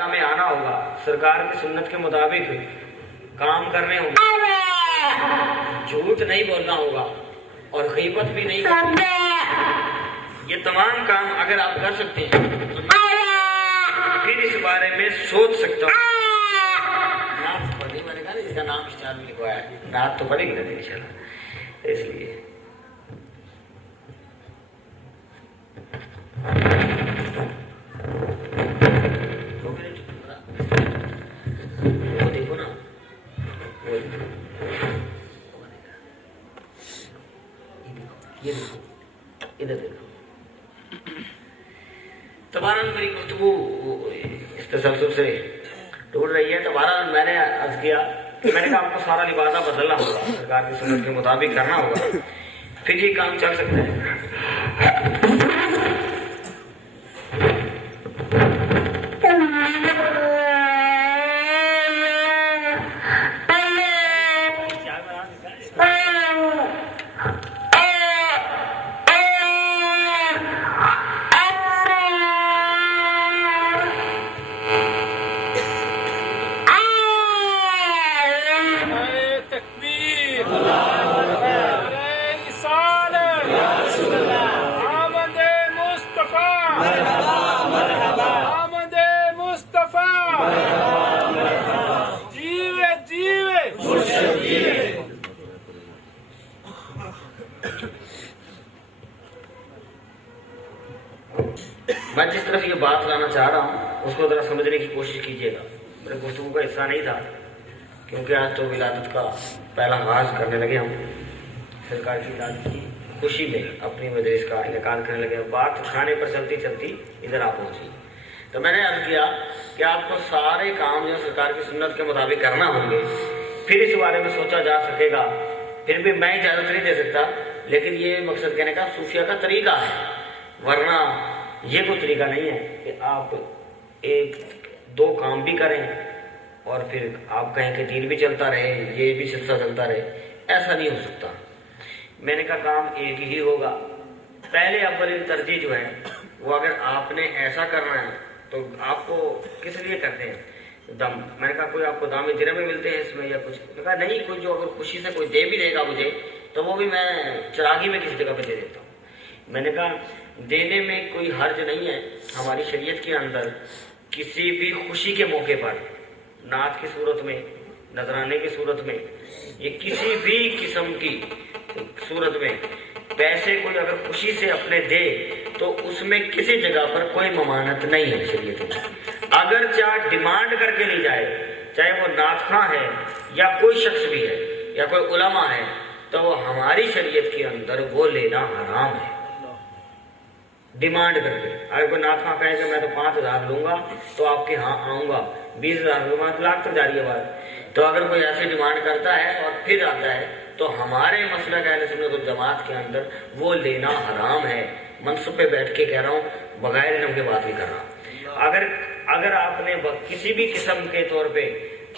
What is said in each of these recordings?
میں آنا ہوگا، سرکار کی سنت کے مطابق کام کرنے ہوں، جھوٹ نہیں بولنا ہوگا اور غیبت بھی نہیں کرنی۔ یہ تمام کام اگر آپ کر سکتے ہیں تو میں پھر اس بارے میں سوچ سکتا ہوں۔ نعت پڑھی، میں نے کہا اس کا نام اشتہار میں لکھوایا ہے، نعت تو پڑھی گی نا انشاءاللہ، اس لیے دیکھو نا، یہ دیکھو، ادھر دیکھو۔ تمہارا میری گفتگو اس تسلسل سے ٹوٹ رہی ہے۔ تمہارا میں نے عرض کیا کہ میں نے کہا آپ کو سارا لبادہ بدلنا ہوگا، سرکار کی سنت کے مطابق کرنا ہوگا، پھر یہ کام چل سکتا ہے۔ میں جس طرف یہ بات لانا چاہ رہا ہوں اس کو ذرا سمجھنے کی کوشش کیجیے گا۔ میرے گفتگو کا حصہ نہیں تھا کیونکہ آج تو ولادت کا پہلا آغاز کرنے لگے ہم، سرکار کی ولادت کی خوشی میں اپنی مجلس کا انعقاد کرنے لگے۔ بات کھانے پر چلتی چلتی ادھر آ پہنچی تو میں نے عرض کیا کہ آپ کو سارے کام جو سرکار کی سنت کے مطابق کرنا ہوں گے، پھر اس بارے میں سوچا جا سکے گا۔ پھر بھی میں اجازت نہیں دے سکتا، لیکن یہ مقصد کہنے کا صوفیہ کا طریقہ ہے، ورنہ یہ کوئی طریقہ نہیں ہے کہ آپ ایک دو کام بھی کریں اور پھر آپ کہیں کہ دین بھی چلتا رہے، یہ بھی سلسلہ چلتا رہے، ایسا نہیں ہو سکتا۔ میں نے کہا کام ایک ہی ہوگا۔ پہلے اول ترجیح جو ہے وہ اگر آپ نے ایسا کرنا ہے تو آپ کو کس لیے کرتے ہیں دم؟ میں نے کہا کوئی آپ کو دام درہم میں ملتے ہیں اس میں یا کچھ؟ میں نے کہا نہیں، کوئی جو اگر خوشی سے کوئی دے بھی دے گا مجھے تو وہ بھی میں چراغی میں کسی جگہ پہ دے دیتا ہوں۔ میں نے کہا دینے میں کوئی حرج نہیں ہے، ہماری شریعت کے اندر کسی بھی خوشی کے موقع پر، نعت کی صورت میں، نذرانے کی صورت میں، یہ کسی بھی قسم کی صورت میں پیسے کوئی اگر خوشی سے اپنے دے تو اس میں کسی جگہ پر کوئی ممانعت نہیں ہے شریعت میں۔ اگر چاہے ڈیمانڈ کر کے لی جائے، چاہے وہ نعت خواں ہے یا کوئی شخص بھی ہے یا کوئی علماء ہے، تو وہ ہماری شریعت کے اندر وہ لینا حرام ہے۔ ڈیمانڈ کر کے اگر کوئی نعت خواں کہے کہ میں تو 5,000 لوں گا تو آپ کے ہاں آؤں گا، 20,000 لوں گا، لاکھ تک جاری ہے بات۔ تو اگر کوئی ایسے ڈیمانڈ کرتا ہے اور پھر آتا ہے تو ہمارے مسلک اہل سنت والجماعت کے اندر وہ لینا حرام ہے۔ منصب پہ بیٹھ کے کہہ رہا ہوں، بغیر علم کے بات نہیں کر رہا۔ اگر آپ نے کسی بھی قسم کے طور پہ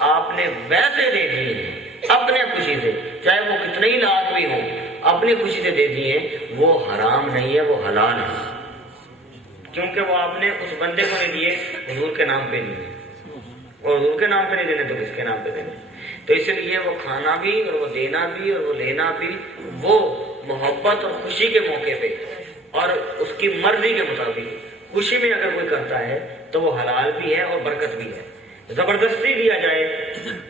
آپ نے ویسے دے دیے اپنے خوشی سے، چاہے وہ کتنے ہی لاکھ بھی ہوں، اپنی خوشی سے دے دیے، وہ حرام نہیں ہے، وہ حلال ہے، کیونکہ وہ آپ نے اس بندے کو نہیں دیے، حضور کے نام پہ دیے، اور حضور کے نام پہ نہیں دینے تو کس کے نام پہ دینے؟ تو اس لیے وہ کھانا بھی اور وہ دینا بھی اور وہ لینا بھی وہ محبت اور خوشی کے موقع پہ اور اس کی مرضی کے مطابق خوشی میں اگر کوئی کرتا ہے تو وہ حلال بھی ہے اور برکت بھی ہے۔ زبردستی دیا جائے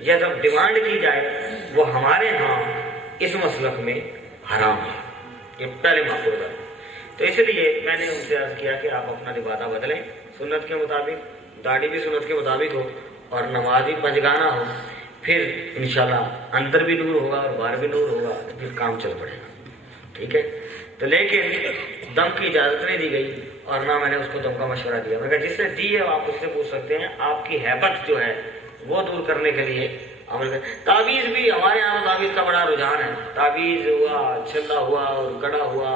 یا جب ڈیمانڈ کی جائے وہ ہمارے ہاں اس مسلک میں حرام ہے، یہ پہلے معقول ہے۔ تو اس لیے میں نے ان سے عرض کیا کہ آپ اپنا لبادہ بدلیں، سنت کے مطابق، داڑھی بھی سنت کے مطابق ہو اور نماز بھی پنجگانہ ہو، پھر انشاءاللہ اندر بھی نور ہوگا اور باہر بھی نور ہوگا، پھر کام چل پڑے گا، ٹھیک ہے؟ تو لیکن دم کی اجازت نہیں دی گئی اور نہ میں نے اس کو دم کا مشورہ دیا۔ میں کہا جس نے دی ہے آپ اس سے پوچھ سکتے ہیں، آپ کی ہیبت جو ہے وہ دور کرنے کے لیے عمل کریں۔ تعویذ بھی ہمارے یہاں تعویذ کا بڑا رجحان ہے، تعویذ ہوا، چھلا ہوا اور گڑا ہوا،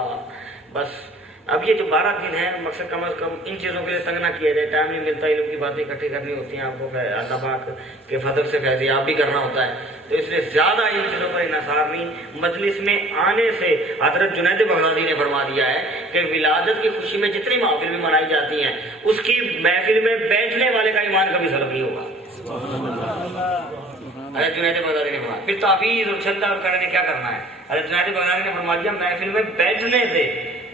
بس اب یہ جو 12 دن ہے مقصد کم از کم ان چیزوں کے لیے تنگ نہ کیا جائے، ٹائم نہیں ملتا، علم کی باتیں اکٹھی کرنی ہوتی ہیں، آپ کو اللہ پاک کے فضل سے فیضیاب بھی کرنا ہوتا ہے، تو اس لیے زیادہ ان چیزوں پر انحصار نہیں۔ مجلس میں آنے سے حضرت جنید بغدادی نے فرما دیا ہے کہ ولادت کی خوشی میں جتنی محفل میں منائی جاتی ہیں اس کی محفل میں بیٹھنے والے کا ایمان کبھی سلب نہیں ہوگا. حضرت جنید بغدادی نے فرمایا. پھر تعویذ اور چھندہ اور کرنے کیا کرنا ہے؟ حضرت جنید بغدادی نے فرما دیا محفل میں بیٹھنے سے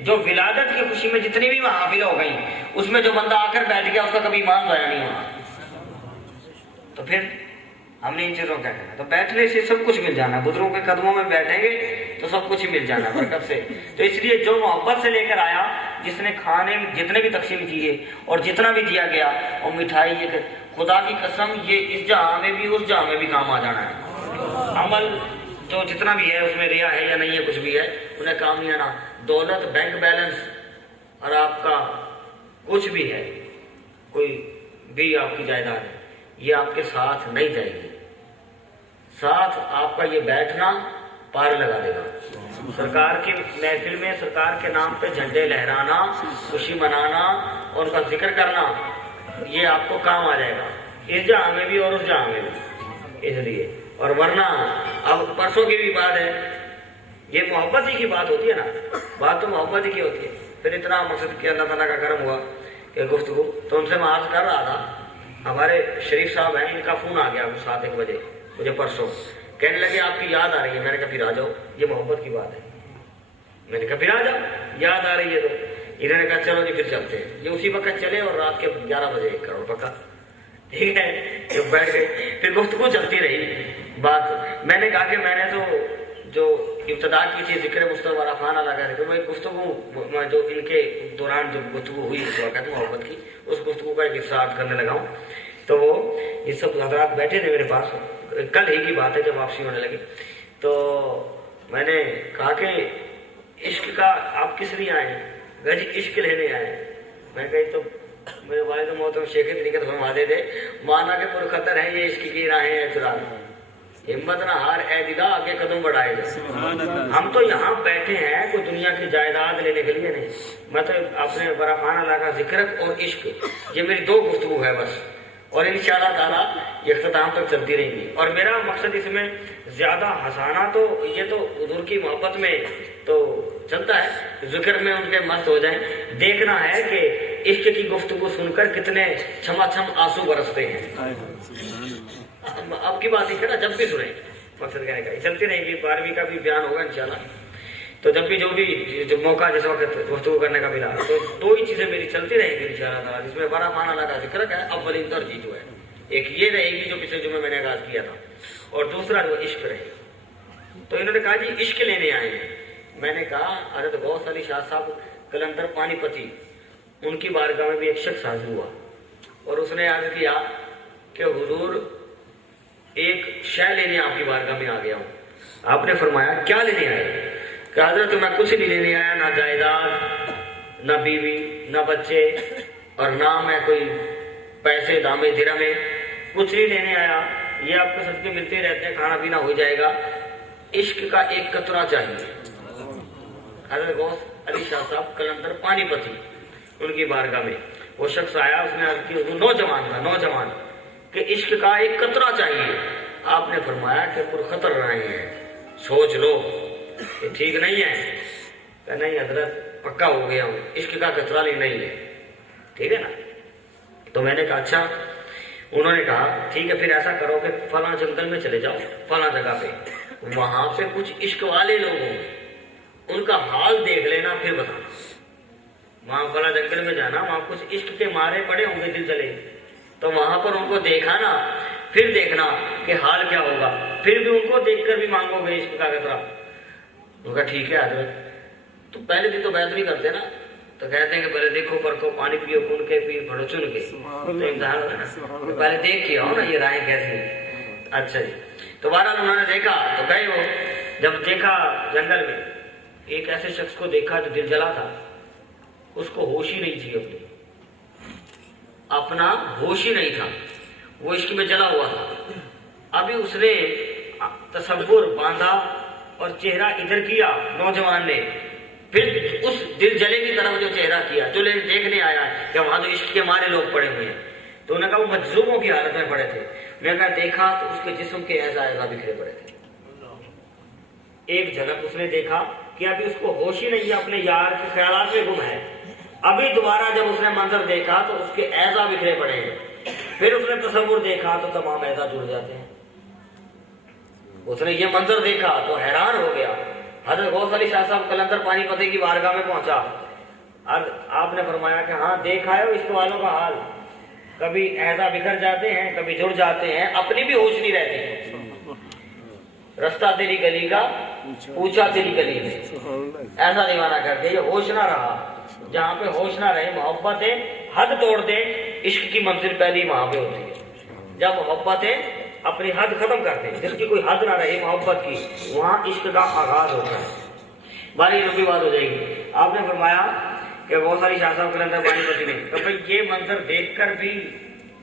جو ولادت کی خوشی میں جتنی بھی محافل ہو گئی اس میں جو بندہ آ کر بیٹھ گیا اس کا کبھی ایمان ضائع نہیں ہونا. تو پھر ہم نے ان چیزوں کیا کرنا؟ تو بیٹھنے سے سب کچھ مل جانا. بزرگوں کے قدموں میں بیٹھیں گے تو سب کچھ ہی مل جانا برکت سے. تو اس لیے جو محبت سے لے کر آیا, جس نے کھانے جتنے بھی تقسیم کیے اور جتنا بھی دیا گیا اور مٹھائی, یہ خدا کی قسم یہ اس جہاں میں بھی اس جہاں میں بھی کام آ جانا ہے. عمل جو جتنا بھی ہے اس میں ریا ہے یا نہیں ہے کچھ بھی ہے انہیں کام نہیں آنا. دولت, بینک بیلنس اور آپ کا کچھ بھی ہے, کوئی بھی آپ کی جائیداد ہے, یہ آپ کے ساتھ نہیں جائے گی. ساتھ آپ کا یہ بیٹھنا پار لگا دے گا. سرکار کی محفل میں سرکار کے نام پہ جھنڈے لہرانا, خوشی منانا اور ان کا ذکر کرنا, یہ آپ کو کام آ جائے گا اس جہاں میں بھی اور اس جہاں میں بھی. اس لیے اور ورنہ اب پرسوں کی بھی بات ہے, یہ محبت ہی کی بات ہوتی ہے نا, بات تو محبت ہی کی ہوتی ہے. پھر اتنا مقصد کہ اللہ تعالیٰ کا کرم ہوا کہ گفتگو تو ان سے میں عرض کر رہا تھا. ہمارے شریف صاحب ہیں, ان کا فون آ گیا 7-1 بجے مجھے پرسوں, کہنے لگے آپ کی یاد آ رہی ہے. میں نے کہا پھر آ جاؤ, یہ محبت کی بات ہے. میں نے کہا پھر آ جاؤ, یاد آ رہی ہے. تو انہوں نے کہا چلو جی پھر چلتے ہیں. یہ اسی وقت چلے اور رات کے 11 بجے 1 کروڑ پکا. ٹھیک ہے, جب بیٹھ گئے پھر گفتگو چلتی رہی بات. میں نے کہا کہ میں نے تو جو ابتدا کی تھی ذکر مصطفیٰ رفعانہ لگا رہے, میں گفتگو جو ان کے دوران جو گفتگو ہوئی اس وقت محبت کی, اس گفتگو کا ایک حصہ کرنے لگا ہوں. تو وہ یہ سب حضرات بیٹھے تھے میرے پاس, کل ہی کی بات ہے جب واپسی ہونے لگی. تو میں نے کہا کہ عشق کا آپ کس لیے آئے ہیں؟ جی عشق لینے آئے ہیں. میں کہی تو میرے والد محترم شیخ طریقت فرماتے تھے, مانا کہ پرخطر ہیں یہ عشق کی راہیں اعتراض, ہمت نہ ہار اے دیدا آگے قدم بڑھائے جائے. ہم تو یہاں بیٹھے ہیں کوئی دنیا کی جائیداد لینے کے لیے نہیں. میں تو اپنے برافان اللہ کا ذکر اور عشق, یہ میری 2 گفتگو ہے بس, اور انشاءاللہ تعالیٰ یہ اختتام تک چلتی رہیں گی. اور میرا مقصد اس میں زیادہ ہنسانا تو یہ تو حضور کی محبت میں تو چلتا ہے, ذکر میں ان کے مست ہو جائیں. دیکھنا ہے کہ عشق کی گفتگو سن کر کتنے چھما چھم آنسو برستے ہیں. اب کی بات ہے نا, جب بھی سنیں, مقصد کہنے کا چلتی رہیں گی. 12ویں کا بھی بیان ہوگا انشاءاللہ. تو جب بھی جو موقع جس وقت گفتگو کرنے کا ملا تو 2 ہی چیزیں میری چلتی رہیں گی انشاءاللہ تعالیٰ, جس میں بڑا معنی اللہ کا ذکر ہے. اولین ترجیح جو ہے ایک یہ رہے گی جو پچھلے جمعے میں نے آغاز کیا تھا, اور دوسرا جو عشق رہے گا. تو انہوں نے کہا جی عشق لینے آئے ہیں. میں نے کہا حضرت غوث علی شاہ صاحب قلندر پانی پتی, ان کی بارگاہ میں بھی ایک شخص حاضر ہوا اور اس نے عرض کیا کہ حضور ایک شے لینے آپ کی بارگاہ میں آ گیا ہوں. آپ نے فرمایا کیا لینے آئے؟ کہ حضرت میں کچھ نہیں لینے آیا, نہ جائیداد, نہ بیوی, نہ بچے, اور نہ میں کوئی پیسے دامے درہمے, کچھ نہیں لینے آیا. یہ آپ کو صدقے ملتے رہتے ہیں, کھانا پینا ہو جائے گا. عشق کا ایک قطرہ چاہیے. حضرت غوث علی شاہ صاحب قلندر پانی پتی, ان کی بارگاہ میں وہ شخص آیا. اس نے عرض کی, نوجوان تھا, نوجوان, کہ عشق کا ایک قطرہ چاہیے. آپ نے فرمایا کہ پرخطر رہے ہیں, سوچ لو کہ ٹھیک نہیں ہے. کہ نہیں حضرت پکا ہو گیا ہوں, عشق کا قطرہ نہیں ہے. ٹھیک ہے نا. تو میں نے کہا اچھا. انہوں نے کہا ٹھیک ہے پھر ایسا کرو کہ فلاں جنگل میں چلے جاؤ, فلاں جگہ پہ, وہاں پہ کچھ عشق والے لوگ ہوں, ان کا حال دیکھ لینا پھر بتانا. وہاں فلاں جنگل میں جانا, وہاں کچھ عشق کے مارے پڑے ہوں گے دل چلے, تو وہاں پر ان کو دیکھا نا, پھر دیکھنا کہ حال کیا ہوگا. پھر بھی ان کو دیکھ کر بھی مانگو گے عشق کا قطرہ. ان کا ٹھیک ہے حضرت. تو پہلے دن تو بیعت نہیں کرتے نا, تو کہتے ہیں کہ پہلے دیکھو پرکھو, پانی پیو کن کے, پیر پڑھو چن کے, تو امتحان ہوتا ہے نا. پہلے دیکھ کے آؤ نا یہ رائے کیسی ہیں. اچھا جی. تو بہرحال انہوں نے دیکھا تو گئے. وہ جب دیکھا جنگل میں ایک ایسے شخص کو دیکھا جو دل جلا تھا, اس کو ہوش ہی نہیں تھی, اپنا ہوش ہی نہیں تھا, وہ عشق میں جلا ہوا تھا. ابھی اس نے تصور باندھا اور چہرہ ادھر کیا نوجوان نے, پھر اس دل جلے کی طرف جو چہرہ کیا, جو دیکھنے آیا کہ وہاں تو عشق کے مارے لوگ پڑے ہوئے ہیں. تو انہوں نے کہا وہ مجذوبوں کی حالت میں پڑے تھے. میں نے کہا دیکھا تو اس کے جسم کے اعضاء بکھرے پڑے تھے. ایک جھلک اس نے دیکھا کہ ابھی اس کو ہوش ہی نہیں ہے، اپنے یار کے خیالات میں گم ہے. ابھی دوبارہ جب اس نے منظر دیکھا تو اس کے اعضا بکھرے پڑے ہیں. پھر اس نے تصور دیکھا تو تمام اعضا جڑ جاتے ہیں. اس نے یہ منظر دیکھا تو حیران ہو گیا. حضرت غوث علی شاہ صاحب قلندر پانی پتے کی بارگاہ میں پہنچا. آپ نے فرمایا کہ ہاں دیکھا ہے عشق والوں کا حال، کبھی اعضا بکھر جاتے ہیں، کبھی جڑ جاتے ہیں، اپنی بھی ہوش نہیں رہتی. رستہ تیری گلی کا پوچھا تیری گلی میں، ایسا دیوانہ کر کے یہ ہوش نہ رہا. جہاں پہ ہوش نہ رہے، محبتیں حد توڑ دیں، عشق کی منزل پہلی وہاں پہ ہوتی ہے. جب محبتیں اپنی حد ختم کرتے ہیں، جس کی کوئی حد نہ رہے محبت کی، وہاں عشق کا آغاز ہوتا ہے. باری لمبی بات ہو جائے گی. آپ نے فرمایا کہ بہت ساری شاہ صاحب قلندر پانی پتی میں تو بھائی یہ منظر دیکھ کر بھی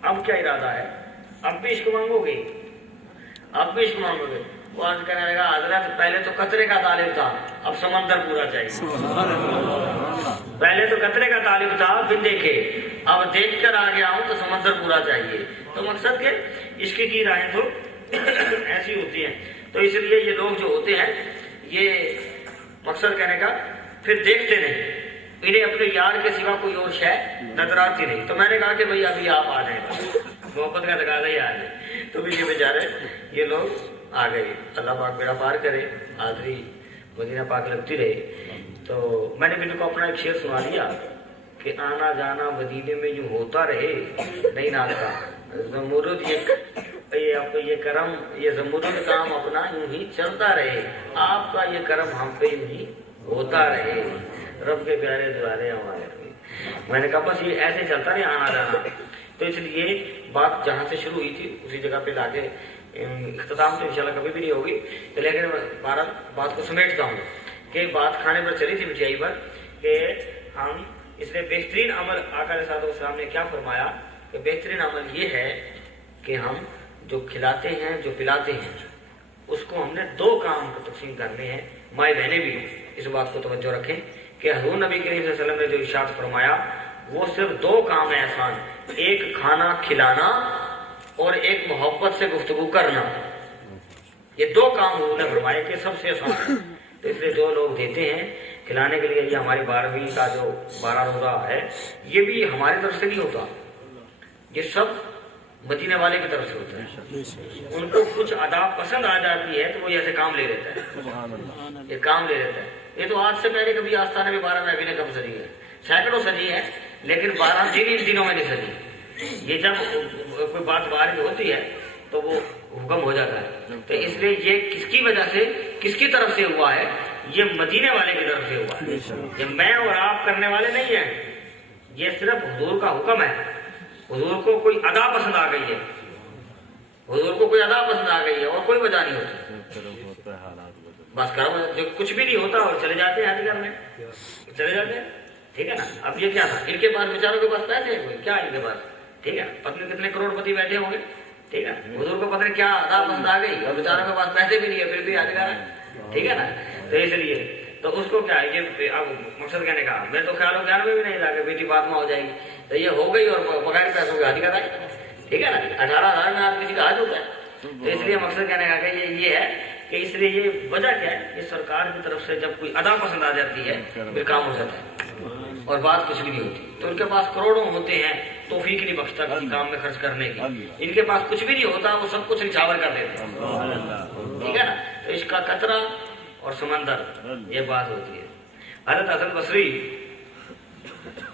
اب کیا ارادہ ہے؟ اب بھی عشق مانگو گے؟ اب بھی عشق مانگو گے؟ وہ آج کہنے لگا حضرت پہلے تو قطرے کا طالب تھا، اب سمندر پورا چاہیے. پہلے تو قطرے کا طالب تھا بن دیکھے، اب دیکھ کر آ گیا ہوں تو سمندر پورا چاہیے. تو مقصد کہ عشق کی راہیں تو ایسی ہوتی ہیں. تو اس لیے یہ لوگ جو ہوتے ہیں، یہ مقصد کہنے کا پھر دیکھتے نہیں، انہیں اپنے یار کے سوا کوئی اور شے نظر آتی نہیں. تو میں نے کہا کہ بھائی ابھی آپ آ جائیں، محبت کا تقاضا ہی آ جائے. تو بھی یہ بیچارے یہ لوگ آ گئے. اللہ پاک بیڑا پار کرے، حاضری مدینہ پاک لگتی رہے. تو میں نے بھی کو اپنا ایک شعر سنا دیا کہ آنا جانا مدینے میں یوں ہوتا رہے. نہیں ناز کا زمرد یہ کرم، یہ زمرد کام اپنا یوں ہی چلتا رہے. آپ کا یہ کرم ہم پہ یوں ہی ہوتا رہے. رب کے پیارے دوارے ہمارے. میں نے کہا بس یہ ایسے چلتا رہے آنا جانا. تو اس لیے بات جہاں سے شروع ہوئی تھی اسی جگہ پہ لا کے اختتام تو انشاءاللہ کبھی بھی نہیں ہوگی. لیکن بات کو سمیٹتا ہوں کہ بات کھانے پر چلی تھی مٹھائی پر، کہ ہم اس نے بہترین عمل آقا علیہ السلام نے کیا فرمایا کہ بہترین عمل یہ ہے کہ ہم جو کھلاتے ہیں جو پلاتے ہیں اس کو ہم نے دو کام کو تقسیم کرنے ہیں. مائیں بہنیں بھی اس بات کو توجہ رکھیں کہ حضور نبی کریم صلی اللہ علیہ وسلم نے جو ارشاد فرمایا وہ صرف دو کام ہیں آسان، ایک کھانا کھلانا اور ایک محبت سے گفتگو کرنا. یہ دو کام حضور نے فرمایا کہ سب سے آسان ہے. تو اس لیے جو لوگ دیتے ہیں کھلانے کے لیے، یہ ہماری 12ویں کا جو 12 روزہ ہے یہ بھی ہماری طرف سے نہیں ہوتا، یہ سب مدینے والے کی طرف سے ہوتا ہے. ان کو کچھ ادا پسند آ جاتی ہے تو وہ ایسے کام لے لیتا ہے، یہ کام لے لیتا ہے. یہ تو آج سے پہلے کبھی آستانے میں 12 محفلیں کم سجی ہے، سینکڑوں سجی ہے، لیکن 12 دنوں میں نہیں سجی. یہ جب کوئی بات وارد ہوتی ہے تو وہ حکم ہو جاتا ہے. تو اس لیے یہ کس کی وجہ سے، کس کی طرف سے ہوا ہے؟ یہ مدینے والے کی طرف سے ہوا ہے. یہ میں اور آپ کرنے والے نہیں ہیں، یہ صرف حضور کا حکم ہے. حضور کو کوئی ادا پسند آ گئی ہے، حضور کو کوئی ادا پسند آ گئی ہے اور کوئی وجہ نہیں ہوتی. بس کرو، جو کچھ بھی نہیں ہوتا اور چلے جاتے ہیں حج کرنے، چلے جاتے ہیں. ٹھیک ہے نا. اب یہ کیا تھا؟ ان کے پاس بیچاروں کے پاس پیسے کیا ان کے پاس، ٹھیک ہے، پتہ کتنے کروڑ پتی بیٹھے ہوں گے. ٹھیک ہے، حضور کو پتہ نہیں کیا ادا پسند آ گئی اور بیچاروں کے پاس پیسے بھی نہیں ہے پھر بھی حج کر رہے ہیں. ٹھیک ہے نا. تو اس لیے تو اس کو کیا ہے کہ اب مقصد کہنے کا میں تو خیال ہو 11 بھی نہیں لا کہ بیٹی فاطمہ ہو جائے گی تو یہ ہو گئی اور بغیر پیسوں کے حج کرائے. ٹھیک ہے نا. 18,000 میں آپ کسی کا حج ہوتا ہے. تو اس لیے مقصد کہنے کا کہ یہ ہے کہ اس لیے یہ وجہ کیا ہے، یہ سرکار کی طرف سے جب کوئی ادا پسند آ جاتی ہے پھر کام ہو جاتا ہے اور بات کچھ بھی نہیں ہوتی. تو ان کے پاس کروڑوں ہوتے ہیں، توفیق نہیں بخشتا کسی کام میں خرچ کرنے کی. ان کے پاس کچھ بھی نہیں ہوتا، وہ سب کچھ نچھاور کر دیتے ہیں. ٹھیک ہے نا. تو اس کا قطرہ اور سمندر یہ بات ہوتی ہے. حضرت حسن بصری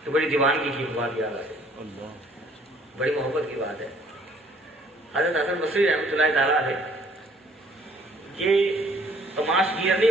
تو بڑی دیوانگی کی بات یاد آئے، بڑی محبت کی بات ہے. حضرت حسن بصری رحمۃ اللہ تعالیٰ ہے، یہ تماش گیر نہیں